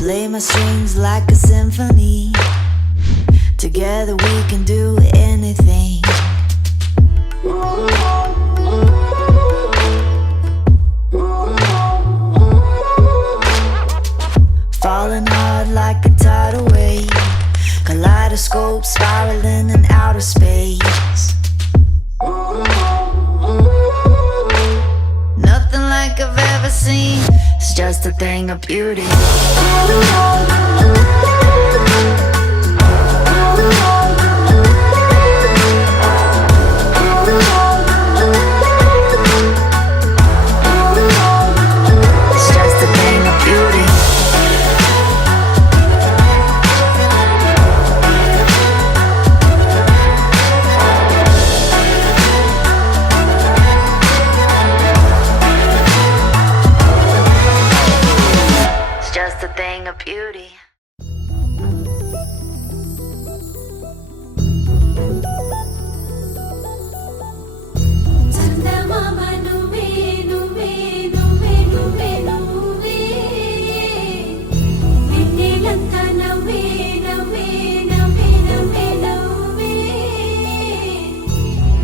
Play my strings like a symphony. Together we can do anything. Falling hard like a tidal wave. Kaleidoscope spiraling in outer space. Nothing like I've ever seen. It's just a thing of beauty. It's just a thing of beauty. It's just a thing of beauty. చందమామ నువ్వే నువ్వే నువ్వే నువ్వే నువ్వే వెన్నెలంతా నవ్వే నవ్వే నవ్వే నవ్వే నవ్వే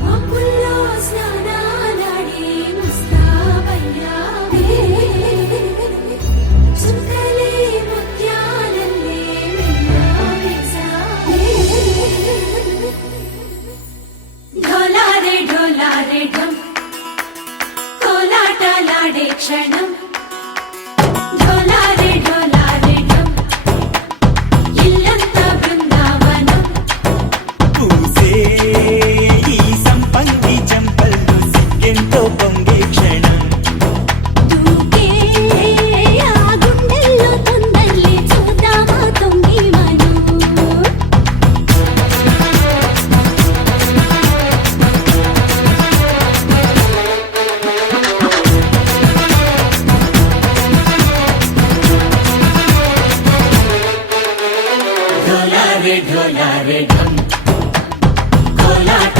మబ్బుల్లో స్నానాలాడి ముస్తాబయ్యావే చుక్కలే ముత్యాలల్లే వెన్నవేశావే ढोलारे ढोलारे ढम कोलाटलाडे क्षणम ढोलारे ढोलारे ढम इल्लंता बृंदावनम పూసే ఈ సంపంగి చెంపల్లో సిగ్గెంతో పొంగే క్షణం దూకే ఆ గుండెల్లో తొందల్లి చూద్దామా తొంగి మను ढोलारे ढोलारे ढम कोलाट